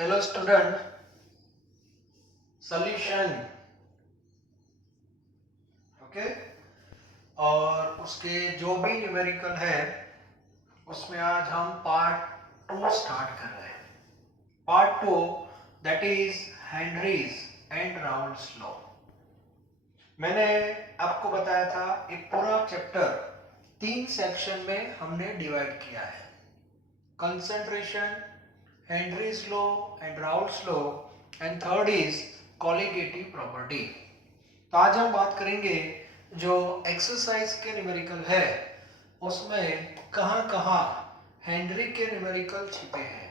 Hello student, solution okay. और उसके जो भी न्यूमेरिकल है उसमें आज हम पार्ट 2 स्टार्ट कर रहे हैं। Part 2 that is Henrys and Raoult's law. मैंने आपको बताया था एक पूरा चैप्टर 3 सेक्शन में हमने डिवाइड किया है। Concentration, Henry's law and Raoult's law, and third is colligative property. तो आज हम बात करेंगे जो एक्सरसाइज के न्यूमेरिकल है उसमें कहाँ कहाँ हेनरी के न्यूमेरिकल छिपे हैं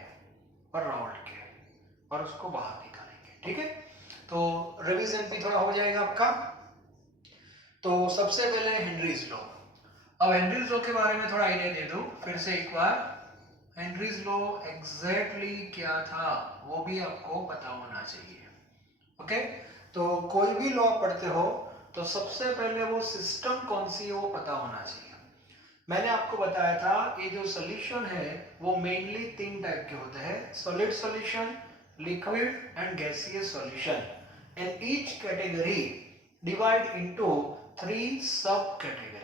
और राउल्ट के, और उसको बाहर निकालेंगे। ठीक है, तो रिवीजन भी थोड़ा हो जाएगा आपका। तो सबसे पहले हेनरीज लॉ। अब हेनरीज लॉ के बारे में थोड़ा आइडिया दे दूं फिर से एक बार। हेनरीज लॉ एग्जैक्टली क्या था वो भी आपको पता होना चाहिए। ओके, तो कोई भी लॉ पढ़ते हो तो सबसे पहले वो सिस्टम कौन सी है वो पता होना चाहिए। मैंने आपको बताया था ये जो सॉल्यूशन है वो मेनली 3 टाइप के होते हैं: solid solution, liquid and gaseous solution. And each category divide into 3 सब कैटेगरी।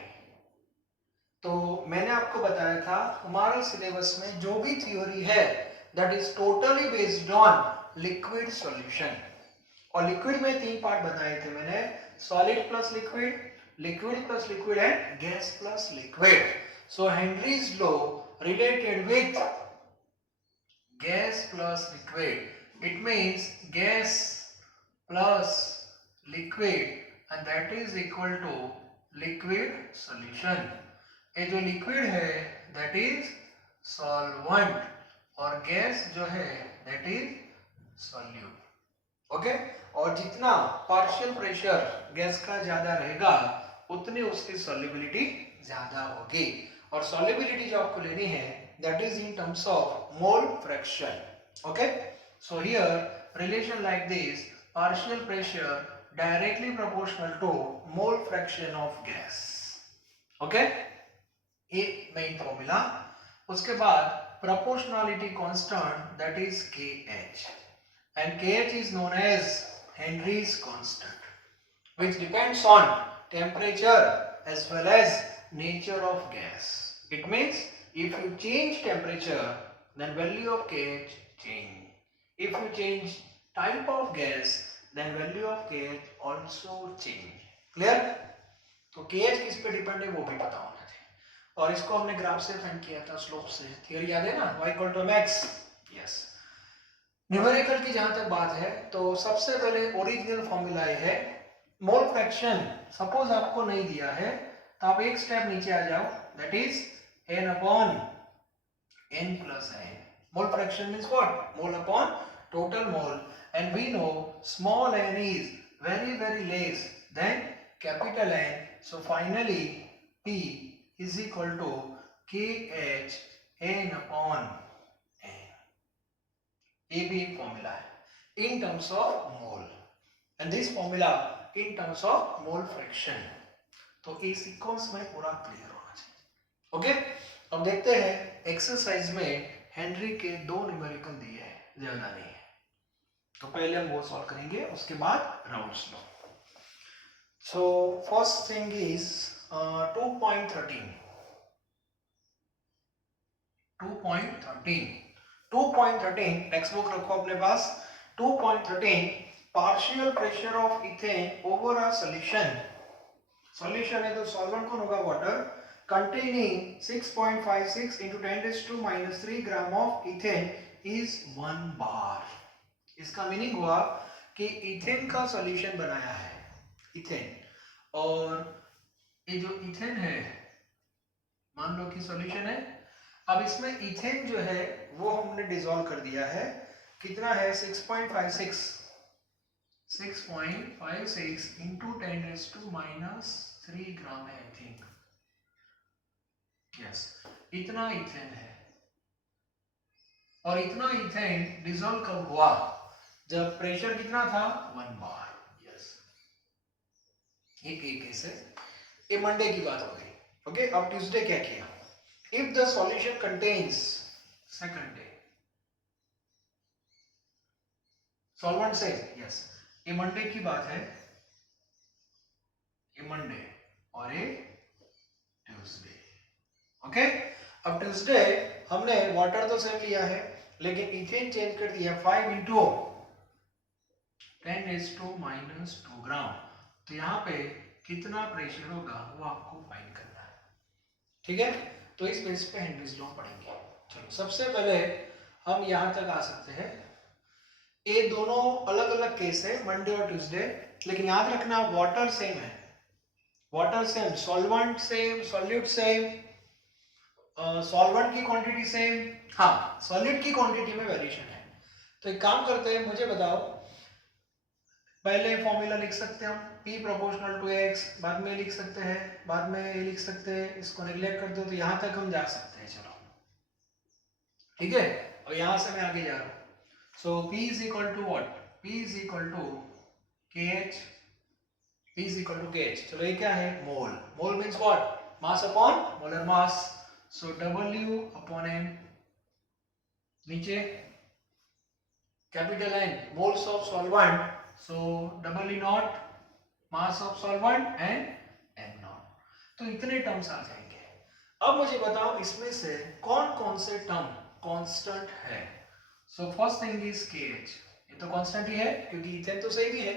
तो मैंने आपको बताया था हमारा सिलेबस में जो भी थ्योरी है that is totally based on liquid solution. और लिक्विड में 3 पार्ट बताए थे मैंने: solid plus liquid, liquid plus liquid and gas plus liquid. So Henry's law related with gas plus liquid. It means gas plus liquid and that is equal to liquid solution. ये जो liquid है that is solvent और gas जो है that is solute. Okay, और जितना partial pressure gas का ज्यादा रहेगा उतनी उसकी सॉल्युबिलिटी ज्यादा होगी। और सॉल्युबिलिटी जो आपको लेनी है that is in terms of mole fraction. Okay, so here relation like this: partial pressure directly proportional to mole fraction of gas. Okay, ये मेन फॉर्मूला। उसके बाद proportionality constant that is KH, and KH is known as Henry's constant, which depends on temperature as well as nature of gas. It means if you change temperature, then value of KH change. If you change type of gas, then value of KH also change. Clear? तो KH किस पे depend है वो भी पता होना चाहिए। और इसको हमने ग्राफ से फाइंड किया था, स्लोप से। थियरी याद है ना, y equal to mx। Yes. Numerical की जहां तक बात है तो सबसे पहले ओरिजिनल फॉर्मूला है मोल फ्रैक्शन। सपोज आपको नहीं दिया है तो आप एक स्टेप नीचे आ जाओ, that is n upon n plus n। Mole fraction means what? Mole upon total mole, and we know स्मॉल n is very very less than capital N, so finally P is equal to KH n upon n। ये भी एक formula है इन terms of mole, and this formula in terms of mole fraction. तो ये sequence में पूरा clear होना चाहिए। ओके, अब देखते हैं एक्सरसाइज में हेनरी के 2 न्यूमेरिकल दिए हैं, ज्यादा नहीं है। तो पहले हम वो सॉल्व करेंगे, उसके बाद Raoult's law. So first thing is 2.13 2.13 text book रखो अपने पास। 2.13 partial pressure of ethane over a solution. Solution है तो सॉल्वेंट कौन होगा? Water. Containing 6.56 into 10⁻³ gram of ethane is 1 बार। इसका मीनिंग हुआ कि इथेन का सॉल्यूशन बनाया है, इथेन। और ये जो इथेन है मान लो कि सॉल्यूशन है। अब इसमें इथेन जो है वो हमने डिसॉल्व कर दिया है। कितना है? 6.56 into 10⁻³ ग्राम है, आई थिंक। यस, इतना इथेन है। और इतना इथेन डिसॉल्व कब हुआ? जब प्रेशर कितना था? 1 बार। यस, एक ऐसे। ये मंडे की बात हो गई। ओके, अब ट्यूसडे क्या किया? If the solution contains, second day, solvent same, yes. ये मंडे की बात है, ये मंडे और ये ट्यूसडे, ओके। अब ट्यूसडे हमने वाटर तो सेम लिया है, लेकिन इथेन चेंज कर दिया 5 इंटू 10⁻⁻² ग्राम। तो यहाँ पे कितना प्रेशर होगा वो आपको फाइंड करना है, ठीक है। तो इस बेस पे हेनरीज लॉ पढ़ेंगे। चलो सबसे पहले हम यहाँ तक आ सकते हैं। ये दोनों अलग अलग केस है, मंडे और ट्यूसडे, लेकिन याद रखना वाटर सेम है, water same, solvent same, solute same, solvent की क्वांटिटी सेम, हाँ सॉलिड की क्वांटिटी में वेरिएशन है। तो एक काम करते हैं, मुझे बताओ, पहले फॉर्मूला लिख सकते हैं हम P प्रोपोर्शनल टू X, बाद में लिख सकते हैं, बाद में ये लिख सकते हैं, इसको नेग्लेक्ट कर दो तो यहां तक हम जा सकते हैं। चलो ठीक है, और यहां से मैं आगे जा रहा हूं। So P is equal to what, P is equal to KH, P is equal to KH। चलो ये क्या है, mole. Mole means what, mass upon molar mass. So W upon M, नीचे capital N, moles of solvent, so E naught mass of solvent and M naught। तो इतने terms आ जाएंगे। अब मुझे बताओ इसमें से कौन कौन से टर्म कांस्टेंट है। So first thing is KH, ये तो कांस्टेंट ही है क्योंकि इथेन तो सेम ही है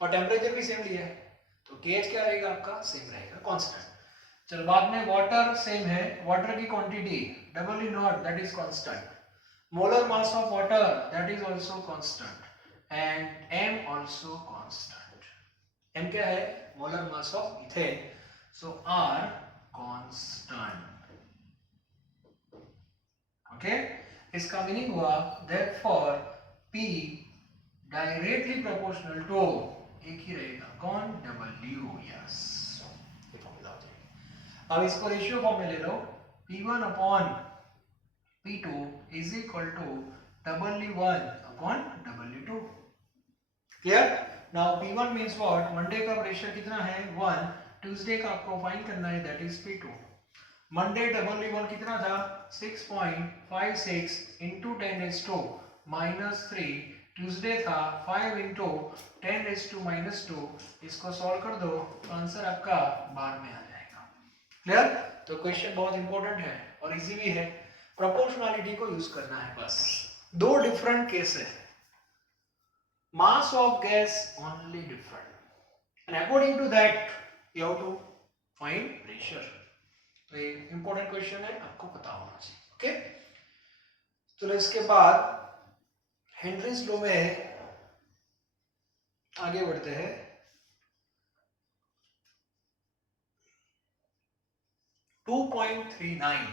और टेम्परेचर भी सेम लिया है, तो KH क्या रहेगा आपका, सेम रहेगा, कांस्टेंट। चल बाद में वाटर सेम है, वाटर की quantity E naught that is constant, molar mass of water that is also constant and M also constant। M क्या है, molar mass of ethane, so R constant, okay। इसका meaning हुआ therefore P directly proportional to एक ही रहेगा कौन, W, yes। ये formula हो जाएगा। अब इसको रेशियो फॉर्म में ले लो, P1 upon P2 is equal to W1 upon W2। Clear? Now P1 means what? Monday का प्रेशर कितना है 1, ट्यूसडे का आपको फाइंड करना है that is P2। Monday W1 कितना था 6.56 into 10⁻⁻3, ट्यूसडे था 5 into 10⁻⁻2। इसको सॉल्व कर दो तो आंसर आपका बार में आ जाएगा। क्लियर? तो क्वेश्चन बहुत इंपॉर्टेंट है और इजी भी है, प्रोपोर्शनलिटी को यूज करना है बस। दो डिफरेंट केस है, mass of gas only different and according to that you have to find pressure. तो ये इंपॉर्टेंट क्वेश्चन है, आपको पता होना चाहिए, ओके। तो इसके बाद हेनरीज लॉ में आगे बढ़ते हैं। 2.39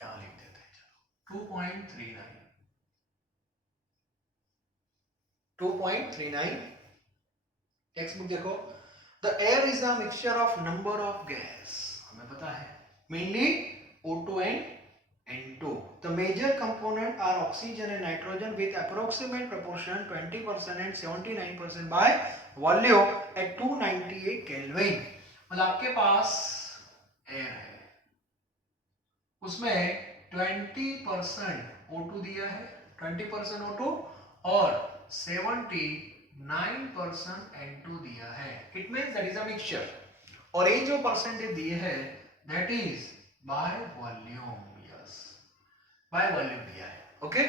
यहां लिख देते हैं, चलो 2.39 टेक्स्ट बुक देखो। The air is a mixture of number of gas, हमें पता है, mainly O2 and N2। The major component are oxygen and nitrogen with approximate proportion 20% and 79% by volume at 298 Kelvin। मतलब आपके पास एयर है, उसमें 20% O2 दिया है, 20% O2 और 79% N2 दिया है। It means that is a mixture, और ये जो परसेंटेज दिए है that is by volume, yes by volume दिया है, okay.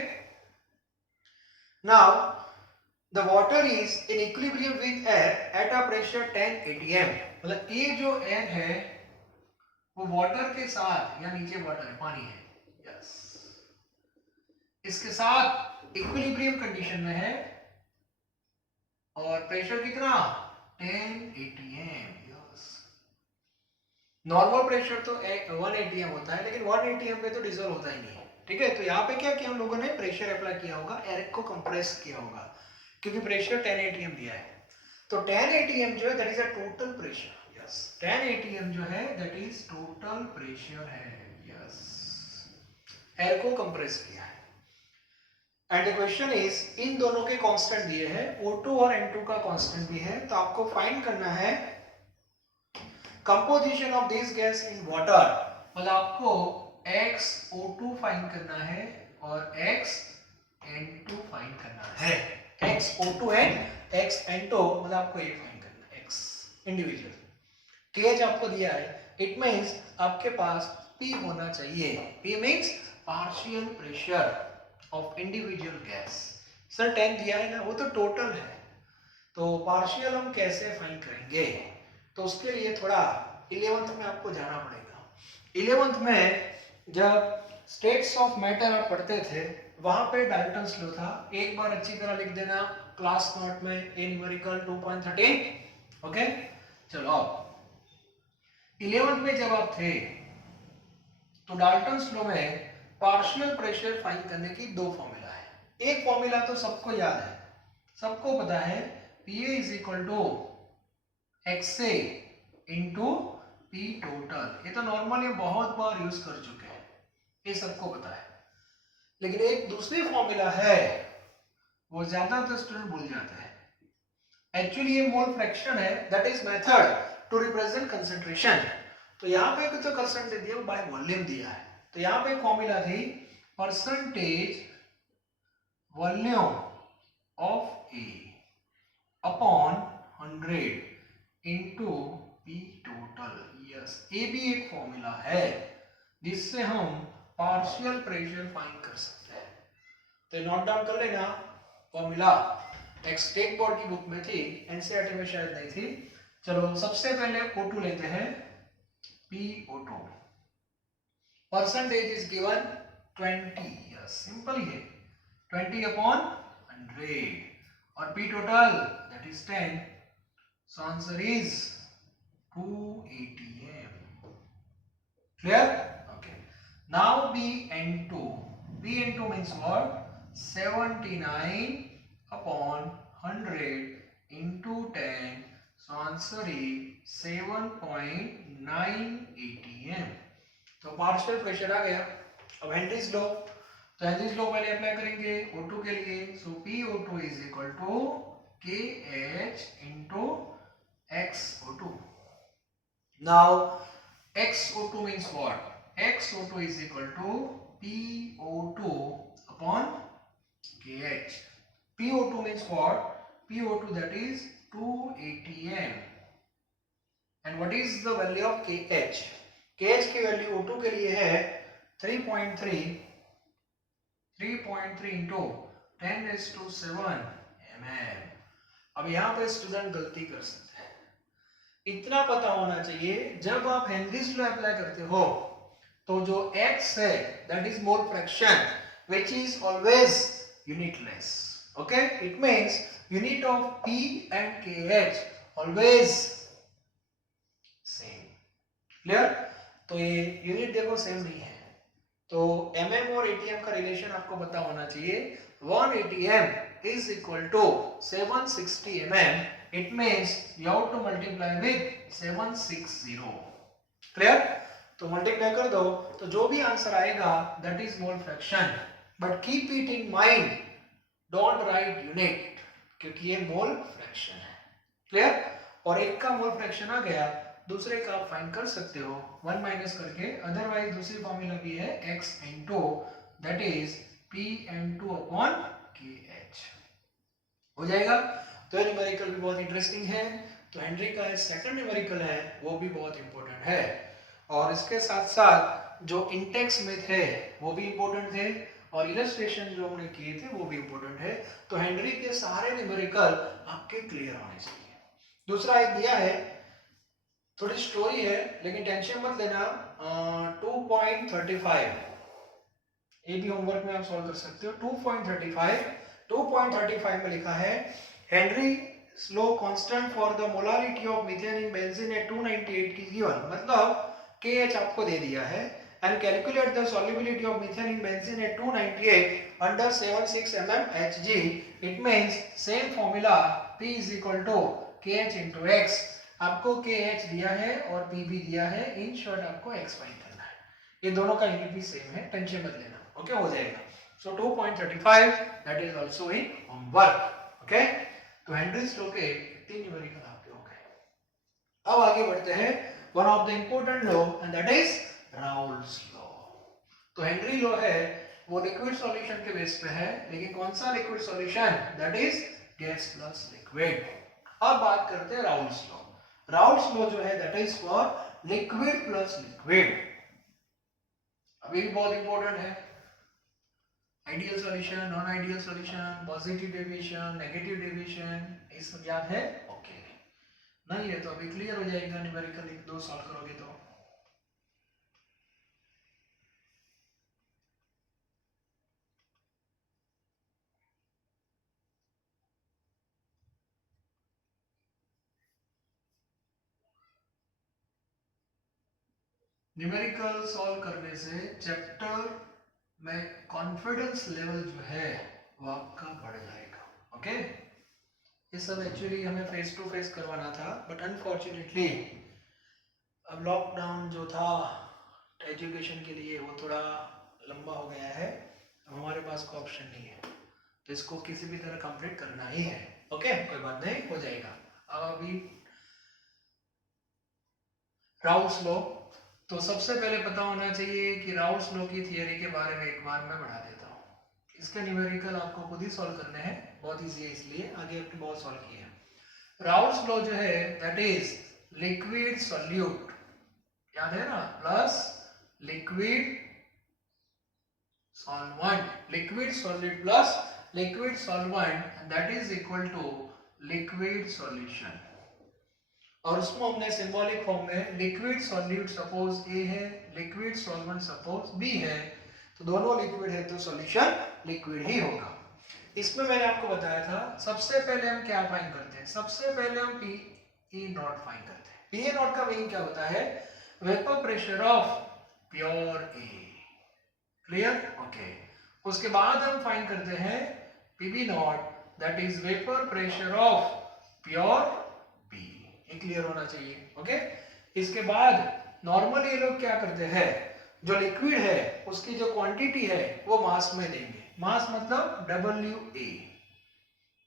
Now the water is in equilibrium with air at a pressure 10 atm। मतलब ये जो एयर है वो वाटर के साथ, या नीचे वाटर है, पानी है, यस, इसके साथ इक्विलिब्रियम कंडीशन में है और प्रेशर कितना 10 atm, यस। नॉर्मल प्रेशर तो 1 atm होता है, लेकिन 1 atm पे तो डिसॉल्व होता ही नहीं है, ठीक है। तो यहाँ पे क्या किया हम लोगों ने, प्रेशर अप्लाई किया होगा, एयर को कंप्रेस किया होगा, क्योंकि प्रेशर 10 atm दिया है। तो 10 atm जो है that is a total pressure, yes 10 atm जो है दैट इज टोटल प्रेशर है, यस, एयर को कंप्रेस किया है। एंड द क्वेश्चन इज, इन दोनों के कांस्टेंट दिए हैं, O2 और N2 का कांस्टेंट भी है, तो आपको फाइंड करना है composition of this gas in water. मतलब आपको XO2 फाइंड करना है और X N2 फाइंड करना है। XO2 एंड XN2 मतलब आपको ये फाइंड करना है, X इंडिविजुअल। KH आपको दिया है, इट मींस आपके पास P होना चाहिए। P means partial pressure of individual gas. Sir 10 दिया है ना, वो तो टोटल है, तो पार्शियल हम कैसे फाइंड करेंगे? तो उसके लिए थोड़ा 11th में आपको जाना पड़ेगा। 11th में जब स्टेट्स ऑफ मैटर आप पढ़ते थे, वहां पे डाल्टन्स लॉ था। एक बार अच्छी तरह लिख देना क्लास नोट में, ए न्यूमेरिकल 2.13। ओके, चलो अब 11th में जब आप थे तो डाल्टन्स लॉ में पार्शियल प्रेशर फाइंड करने की दो फॉर्मूला है। एक फॉर्मूला तो सबको याद है, सबको पता है, PA is equal to XA into P total. ये तो नॉर्मली बहुत बार यूज कर चुके हैं, ये सबको पता है। लेकिन एक दूसरी फॉर्मूला है, वो ज्यादातर स्टूडेंट भूल जाते हैं। एक्चुअली ये मोल फ्रैक्शन है, that is method to represent concentration. तो यहाँ पे जो परसेंटेज दिया वो बाय वॉल्यूम दिया है, तो यहाँ पे फॉर्मूला थी percentage volume of A upon 100 into P total. Yes, ये भी एक फॉर्मूला है जिससे हम पार्शियल प्रेशर फाइंड कर सकते हैं। तो नोट डाउन कर लेना फॉर्मूला, टेक्स्ट बोर्ड की बुक में थी, एनसीईआरटी में शायद नहीं थी। चलो सबसे पहले O2 लेते हैं, PO2 percentage is given 20। Yes, simple ही है, 20 अपॉन 100 और P total that is 10, so answer is 280 m. Clear? Okay. Now BN2. BN2 means what? 79 upon 100 into 10. So answer is 7.980 m. तो पार्शियल प्रेशर आ गया। अब Henry's law, तो Henry's law पहले apply करेंगे O2 के लिए। So PO2 is equal to KH into XO2. Now XO2 means what? XO2 is equal to PO2 upon KH. PO2 means what? PO2 that is 280 m. And what is the value of KH? KH की value O2 के लिए है 3.3 into 10⁷ mm. अब यहाँ पे student गलती कर सकते हैं, इतना पता होना चाहिए, जब आप हेनरीज लॉ अप्लाई करते हो तो जो x है that is mole fraction which is always unitless. Okay, it means unit of P and KH always same. Clear? तो ये यूनिट देखो सेम नहीं है, तो mm और atm का रिलेशन आपको पता होना चाहिए। 1 atm is equal to 760 mm. It means you have to multiply with 760. Clear? तो मल्टीप्लाई कर दो, तो जो भी आंसर आएगा that is mole fraction. But keep it in mind, don't write unit, क्योंकि ये मोल फ्रैक्शन है। क्लियर? और एक का मोल फ्रैक्शन आ गया, दूसरे का आप फाइंड कर सकते हो 1 माइनस करके। अदरवाइज दूसरी फॉर्मूला भी है XN2 that is PN2 upon KH हो जाएगा। तो न्यूमेरिकल भी बहुत इंटरेस्टिंग है। तो हेनरी का सेकंड न्यूमेरिकल है वो भी बहुत इंपॉर्टेंट है, और इसके साथ साथ जो इंटेक्स में थे वो भी इंपॉर्टेंट थे, और इलस्ट्रेशन जो हमने किए थे वो भी इंपॉर्टेंट है। तो हेनरी के सारे न्यूमेरिकल आपके क्लियर होने चाहिए। दूसरा एक दिया है, थोड़ी स्टोरी है लेकिन टेंशन मत लेना, 2.35, ये भी होमवर्क में आप सॉल्व कर सकते हो। 2.35 में लिखा है Henry law constant for the molarity of methane in benzene at 298 की गिवन, मतलब KH आपको दे दिया है, and calculate the solubility of methane in benzene at 298 under 76 mm Hg। It means same formula P is equal to KH into X। आपको KH दिया है और P भी दिया है, इन शॉर्ट आपको X फाइंड करना है। ये दोनों का यूनिट भी सेम है, टेंशन मत लेना। ओके, हो जाएगा। सो 2.35 that is also in homework. Okay, तो हेनरीज लॉ के 3 न्यूमेरिकल आपके हो गए। अब आगे बढ़ते हैं one of the important law and that is Raoult's law. तो हेनरी लॉ है वो लिक्विड सॉल्यूशन के बेस पे है, लेकिन कौन सा liquid solution? That is gas plus liquid. अब बात करते हैं राउल्स लॉ। राउल्स लॉ जो है that is for liquid plus liquid. अभी भी बहुत इंपॉर्टेंट है। Ideal solution, non ideal solution, positive deviation, negative deviation, ये सब याद है? ओके, नहीं है तो अभी क्लियर हो जाएगा, न्यूमेरिकल 1-2 सॉल्व करोगे तो। न्यूमेरिकल सॉल्व करने से चैप्टर में कॉन्फिडेंस लेवल जो है वो आपका बढ़ जाएगा। ओके, ये सब एक्चुअली हमें फेस टू फेस करवाना था, बट अनफॉर्चुनेटली अब लॉकडाउन जो था एजुकेशन के लिए वो थोड़ा लंबा हो गया है। अब हमारे पास कोई ऑप्शन नहीं है, तो इसको किसी भी तरह कंप्लीट करना ही है। ओके, कोई बात नहीं, हो जाएगा। अब अभी राउल्स लॉ, तो सबसे पहले पता होना चाहिए कि राउल्स लॉ की थियरी के बारे में एक बार मैं बढ़ा देता हूँ। इसके न्यूमेरिकल आपको खुद ही सॉल्व करने हैं, बहुत इजी है, इसलिए आगे आपने बहुत सॉल्व किए हैं। राउल्स लॉ जो है दैट इज लिक्विड सॉल्यूट, याद है ना, plus liquid solvent, liquid solid plus liquid solvent, and that is equal to liquid solution। और उसको हमने सिंबॉलिक फॉर्म में लिक्विड सॉल्यूट सपोज ए है, लिक्विड सॉल्वेंट सपोज बी है, तो दोनों लिक्विड है तो सॉल्यूशन लिक्विड ही होगा। इसमें मैंने आपको बताया था सबसे पहले हम क्या फाइंड करते हैं, सबसे पहले हम पी ई नॉट फाइंड करते हैं। पी ए नॉट का मीनिंग क्या होता है? Vapour pressure of pure A. Clear? Okay, उसके बाद हम फाइंड करते हैं PB not, that is vapour pressure of pure B. ये क्लियर होना चाहिए। ओके, इसके बाद नॉर्मली ये लोग क्या करते हैं, जो लिक्विड है उसकी जो क्वांटिटी है वो मास में देंगे। मास मतलब WA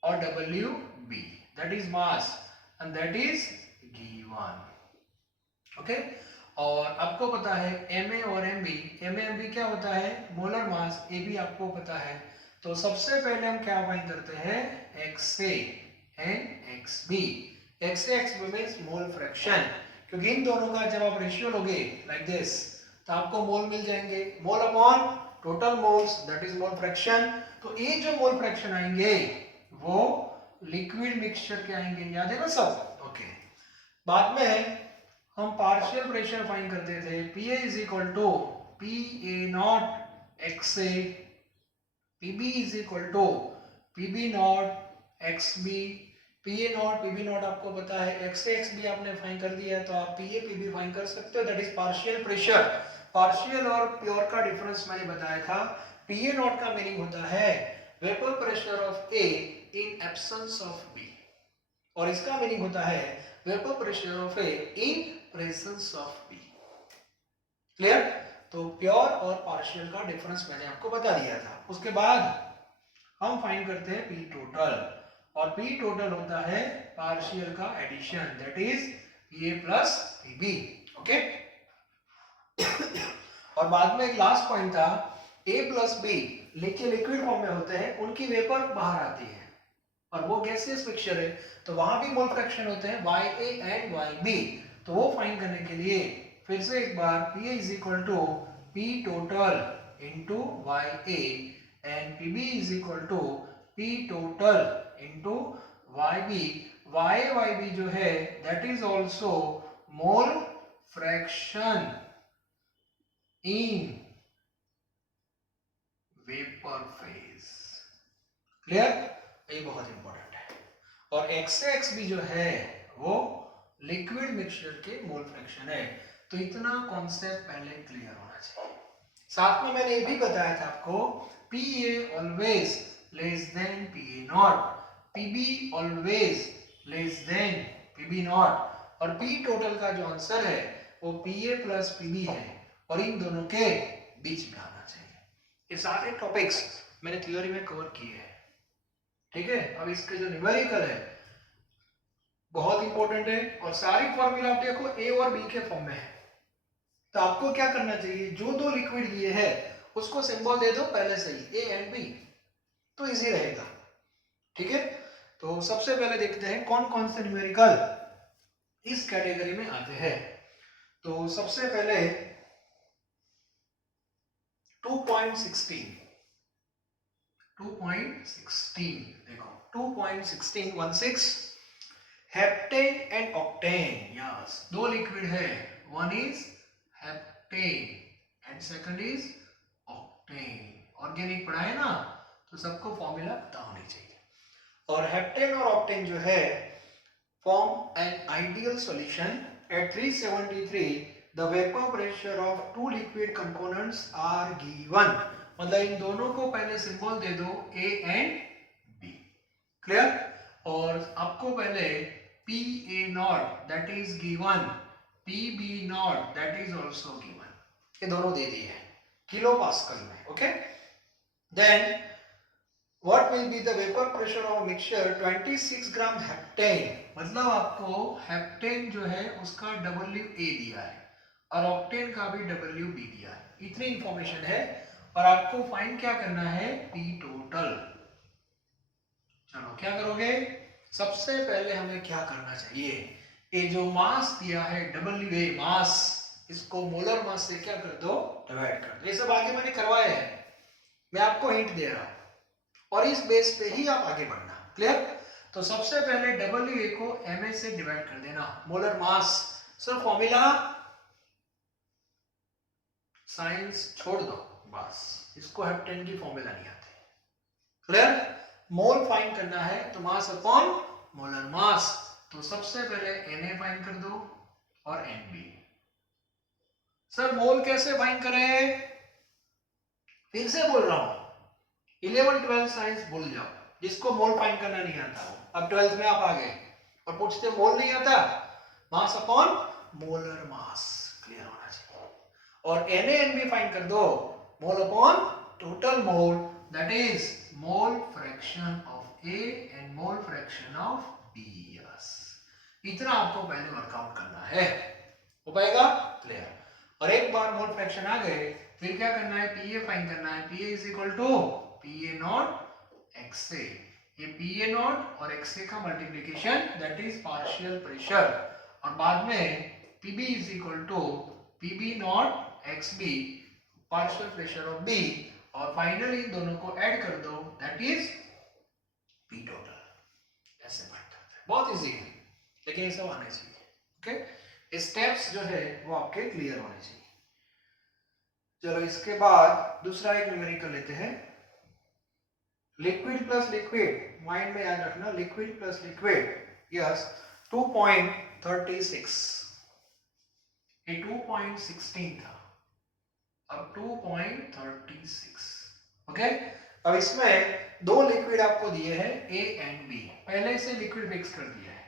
और WB, that is mass and that is given. Okay, और आपको पता है Ma और Mb, MB क्या होता है? Molar mass. AB आपको पता है, तो सबसे पहले हम क्या फाइंड करते हैं? XA and XB। XA XB means mole fraction, क्योंकि इन दोनों का जब आप रेशियो लोगे लाइक दिस तो आपको मोल मिल जाएंगे। Mole upon total moles, that is mole fraction. तो ये जो मोल फ्रैक्शन आएंगे वो लिक्विड मिक्सचर के आएंगे, याद है ना सब? ओके, बाद में हम पार्शियल प्रेशर फाइंड करते थे। PA is equal to PA not XA, PB is equal to PB not XB। PA not PB not आपको पता है, XA XB आपने फाइंड कर दिया है, तो आप PA PB फाइंड कर सकते हो, that is partial pressure. Partial और प्योर का डिफरेंस मैंने बताया था। PA नॉट का मीनिंग होता है vapour pressure of A in absence of B, और इसका मीनिंग होता है vapour pressure of A in presence of B। Clear? तो प्योर और पार्शियल का डिफरेंस मैंने आपको बता दिया था। उसके बाद हम फाइंड करते हैं P टोटल, और P टोटल होता है पार्शियल का addition, that is PA plus PB। Okay, और बाद में एक लास्ट पॉइंट था, A plus B liquid form में होते हैं, उनकी वेपर बाहर आती है और वो गैसियस मिक्सचर है, तो वहां भी मोल फ्रैक्शन होते हैं YA एंड YB। तो वो फाइंड करने के लिए फिर से एक बार PA is equal to P total into YA and PB is equal to P total into YB। YA YB जो है that is also mole fraction in vapour phase. Clear? ये बहुत इंपॉर्टेंट है। और XA XB जो है वो liquid mixture के मोल फ्रैक्शन है। तो इतना कॉन्सेप्ट पहले क्लियर होना चाहिए। साथ में मैंने ये भी बताया था आपको PA always less than PA not, PB always less than PB not, और P टोटल का जो आंसर है वो PA प्लस PB है, और इन दोनों के बीच में आना चाहिए। ये सारे टॉपिक्स मैंने थ्योरी में कवर किए हैं। ठीक है, अब इसके जो न्यूमेरिकल है बहुत इंपॉर्टेंट है, और सारी फॉर्मूला आप देखो A और B के फॉर्म में है। तो आपको क्या करना चाहिए, जो दो लिक्विड दिए हैं उसको सिंबल दे दो पहले से ही ए एंड बी, तो इजी रहेगा। ठीक है, तो सबसे पहले देखते हैं कौन कौन से न्यूमेरिकल इस कैटेगरी में आते हैं। तो सबसे पहले 2.16 देखो 2.16 हेप्टेन एंड ऑक्टेन। यस, दो लिक्विड है, one is heptane and second is octane. Organic पढ़ा है ना, तो सबको फॉर्मूला पता होनी चाहिए। और हेप्टेन और ऑक्टेन जो है form an ideal solution at 373 the vapor pressure of two liquid components are given। मतलब इन दोनों को पहले सिंबल दे दो A एंड B। क्लियर? और आपको पहले PA not that is given, PB not that is also given, ये दोनों दे दिए हैं किलो पास्कल में। Okay, then What will be the vapor pressure of mixture 26 gram heptane. मतलब आपको हेप्टेन जो है उसका WA दिया है और ऑक्टेन का भी WB दिया है, इतनी इंफॉर्मेशन है। और आपको फाइंड क्या करना है, P टोटल। चलो क्या करोगे, सबसे पहले हमें क्या करना चाहिए, ये जो मास दिया है WA मास, इसको मोलर मास से क्या कर दो, डिवाइड कर दो। ये सब आगे मैंने करवाया है, मैं आपको हिंट दे रहा हूं और इस बेस पे ही आप आगे बढ़ना। क्लियर? तो सबसे पहले WA को MA से डिवाइड कर देना, molar mass. Sir formula science छोड़ दो बस, इसको हेप्टेन की फॉर्मूला नहीं आती। क्लियर? मोल फाइंड करना है तो मास अपॉन मोलर मास। तो सबसे पहले Na फाइंड कर दो और Nb। सर मोल कैसे फाइंड करें, फिर से बोल रहा हूं, 11-12 साइंस भूल जाओ, जिसको मोल फाइंड करना नहीं आता हो, अब 12th में आप आ गए और पूछते मोल नहीं आता, मास अपॉन मोलर मास क्लियर होना चाहिए। और NaNb फाइंड कर दो, मोल upon total mole that is mole fraction of A and mole fraction of B। Yes, इतना आपको पहले वर्कआउट करना है, हो पाएगा? क्लियर? और एक बार मोल फ्रैक्शन आ गए फिर क्या करना है, Pa फाइंड करना है। Pa is equal to Pa not XA। ये Pa नॉट और XA का multiplication that is partial pressure, और बाद में Pb is equal to Pb not XB partial pressure of B, और फाइनली इन दोनों को ऐड कर दो दैट इज P टोटल। ऐसे बात करते हैं, बहुत इजी है लेकिन ये सब आने चाहिए। ओके, स्टेप्स जो है वो आपके क्लियर होने चाहिए। चलो इसके बाद दूसरा एक न्यूमेरिकल लेते हैं, लिक्विड प्लस लिक्विड। माइंड में याद रखना, लिक्विड प्लस लिक्विड। यस, 2.36, ये 2.16 था, अब 2.36। ओके, अब इसमें दो लिक्विड आपको दिए हैं A एंड B, पहले से लिक्विड फिक्स कर दिया है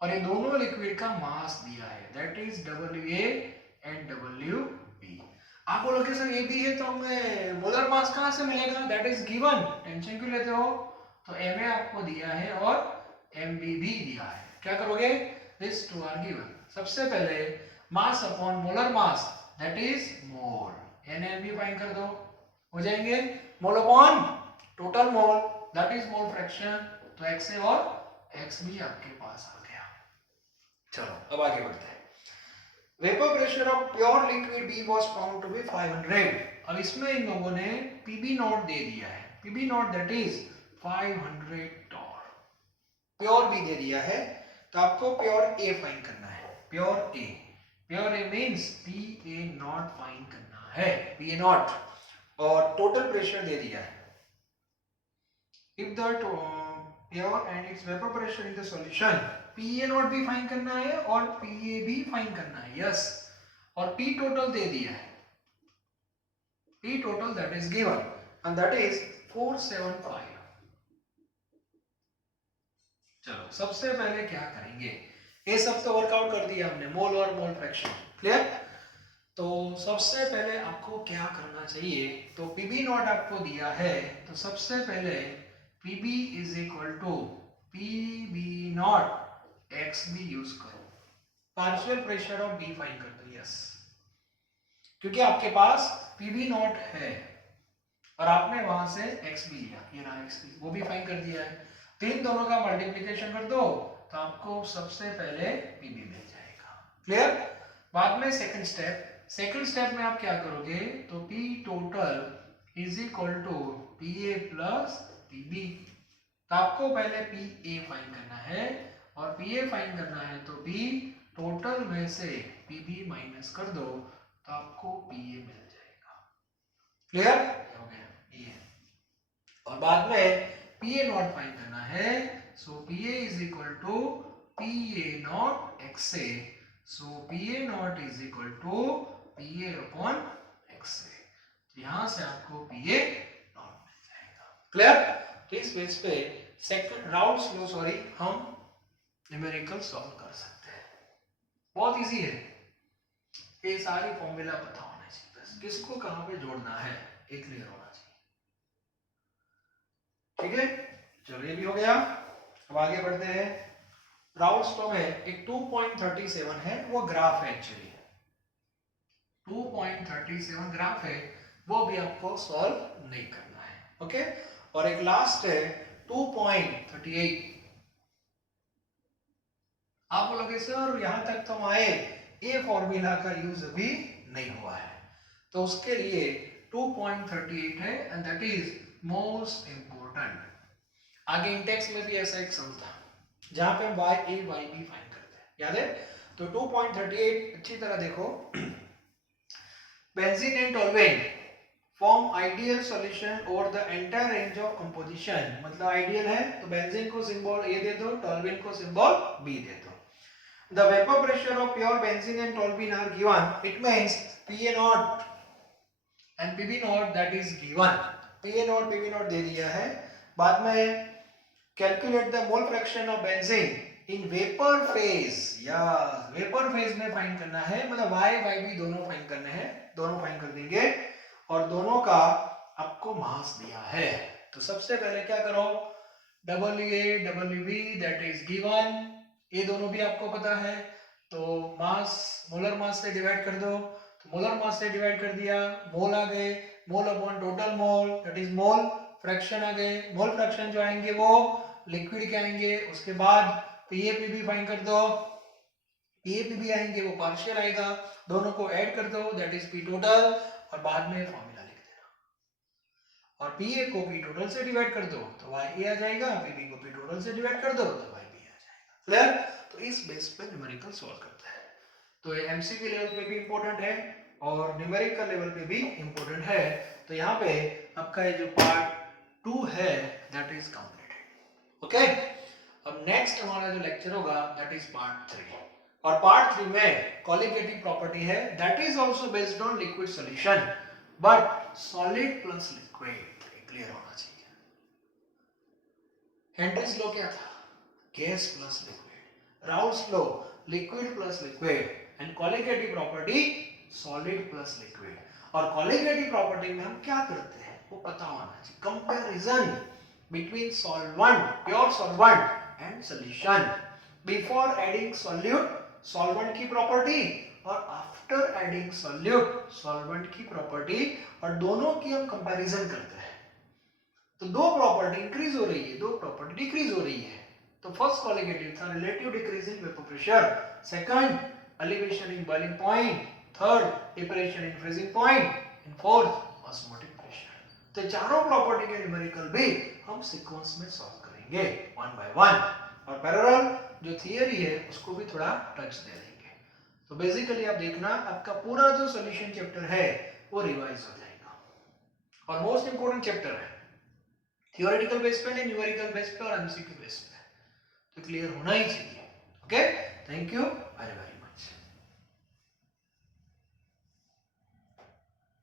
और ये दोनों लिक्विड का मास दिया है that is WA and WB। आप बोलोगे सर AB है तो हमें मोलर मास कहां से मिलेगा, दैट इज गिवन, टेंशन क्यों लेते हो। तो Ma आपको दिया है और Mb भी दिया है, क्या करोगे, दिस टू आर गिवन। सबसे पहले mass upon molar mass that is mole, NaNb find कर दो, हो जाएंगे mole upon total mole that is mole fraction, तो XA और XB आपके पास आ गया। चलो अब आगे बढ़ते हैं। Vapour pressure of pure liquid B was found to be 500। अब इसमें इन लोगों ने Pb नॉट दे दिया है, Pb not that is 500 torr, pure B दे दिया है, तो आपको प्योर A फाइंड करना है, pure A। Pure A means Pa not find करना है, Pa नॉट, और टोटल प्रेशर दे दिया है। If the pure and its vapor pressure in the solution, Pa not भी फाइंड करना है और Pa भी फाइंड करना है। यस, और P टोटल दे दिया है, P total that is given and that is 475। चलो सबसे पहले क्या करेंगे, ये सब तो वर्कआउट कर दिया हमने, मोल और मोल फ्रैक्शन। क्लियर? तो सबसे पहले आपको क्या करना चाहिए, तो Pb नॉट आपको दिया है, तो सबसे पहले Pb is equal to Pb not XB use करो, partial pressure of B find कर दो। यस, क्योंकि आपके पास पीबी नॉट है और आपने वहां से एक्स भी लिया, ये रहा एक्स भी, वो भी फाइंड कर दिया है। तो इन दोनों का मल्टीप्लिकेशन कर दो तो आपको सबसे पहले पीबी मिल जाएगा। क्लियर? बाद में सेकंड स्टेप में आप क्या करोगे, तो P total is equal to P A plus PB. तो आपको पहले पी ए फाइंड करना है और पी ए फाइंड करना है तो पी टोटल में से पीबी माइनस कर दो तो आपको पी ए मिल जाएगा। क्लियर हो गया ये। और बाद में पी ए नॉट फाइंड करना है, so P A is equal to P A naught X A, so P A naught is equal to P A upon X A. यहां से आपको पी ए नॉट मिल जाएगा। क्लियर? तो इस base पे second round हम न्यूमेरिकल सॉल्व कर सकते हैं। बहुत इजी है, ये सारी फॉर्मूला पता होना चाहिए, बस किसको कहां पे जोड़ना है ये क्लियर होना चाहिए। ठीक है, चलो ये भी हो गया। अब आगे बढ़ते हैं। राउंड में एक 2.37 है, वो ग्राफ है एक्चुअली 2.37 ग्राफ है, वो भी आपको सॉल्व नहीं करना है। ओके, और एक लास्ट है 2.38। आप बोलोगे सर यहां तक तो हम आए, ये फॉर्मूला का यूज अभी नहीं हुआ है, तो उसके लिए 2.38 है and that is most important. आगे इंटेक्स में भी ऐसा एक सम था जहां पे हम y a y b find करते हैं, याद है? तो 2.38 अच्छी तरह देखो। Benzene and toluene form ideal solution over the entire range of composition. मतलब आइडियल है तो बेंजीन को सिंबल ए दे दो, टोल्यूएन को सिंबल बी दे दो। The vapor pressure of pure benzene and toluene are given. It means PA naught and PB naught that is given. PA naught PB naught दे दिया है। बाद में calculate the mole fraction of benzene in vapor phase. या vapor phase में find करना है, मतलब Y YB दोनों फाइंड करने हैं, दोनों फाइंड कर देंगे और दोनों का आपको मास दिया है। तो सबसे पहले क्या करो, WA that is given, ये दोनों भी आपको पता है, तो मास मोलर मास से डिवाइड कर दो, तो मोलर मास से डिवाइड कर दिया, मोल आ गए, mole upon total mole that is mole fraction आ गए, मोल फ्रैक्शन जो आएंगे वो लिक्विड के आएंगे। उसके बाद पीएपीबी फाइंड कर दो, पीएपीबी आएंगे वो पार्शियल आएगा, दोनों को ऐड कर दो दैट इज पी टोटल और बाद में फॉर्मूला लिख देना। और पीए को पी टोटल से डिवाइड कर दो तो वाई आ जाएगा, पीबी को पी टोटल से डिवाइड कर दो तो क्लियर? तो इस बेस पे न्यूमेरिकल सॉल्व करते हैं। तो ये एमसीक्यू लेवल पे भी इंपॉर्टेंट है और न्यूमेरिकल लेवल पे भी इंपॉर्टेंट है। तो यहाँ पे आपका ये जो पार्ट 2 है दैट इज कंप्लीटेड। ओके, अब नेक्स्ट हमारा जो लेक्चर होगा दैट इज पार्ट 3 और पार्ट 3 में कोलिगेटिव प्रॉपर्टी है that is also based on liquid solution but solid plus liquid, clear होना चाहिए। हेनरीज लॉ क्या था, gas plus liquid, Raoult's law liquid plus liquid and colligative property solid plus liquid. और colligative property में हम क्या करते हैं वो पता होना चाहिए, comparison between solvent, pure solvent and solution, before adding solute solvent की प्रॉपर्टी और आफ्टर एडिंग सॉल्यूट सॉल्वेंट की प्रॉपर्टी, और दोनों की हम कंपैरिजन करते हैं। तो दो प्रॉपर्टी इंक्रीज हो रही है, दो प्रॉपर्टी डिक्रीज हो रही है। तो फर्स्ट कोलिगेटिव था relative decrease in vapour pressure, second elevation in boiling point, third evaporation in freezing point and fourth osmotic pressure. तो चारों प्रॉपर्टी के न्यूमेरिकल भी हम सीक्वेंस में सॉल्व करेंगे वन बाय वन और पैरेलल जो थियरी है उसको भी थोड़ा टच दे देंगे। तो बेसिकली आप देखना आपका पूरा जो सॉल्यूशन चैप्टर है वो रिवाइज हो जाएगा और मोस्ट इंपोर्टेंट चैप्टर है, थियोरेटिकल बेस पे नहीं, न्यूमेरिकल बेस पे और एमसीक्यू बेस पे, तो क्लियर होना ही चाहिए। Okay, thank you very very much.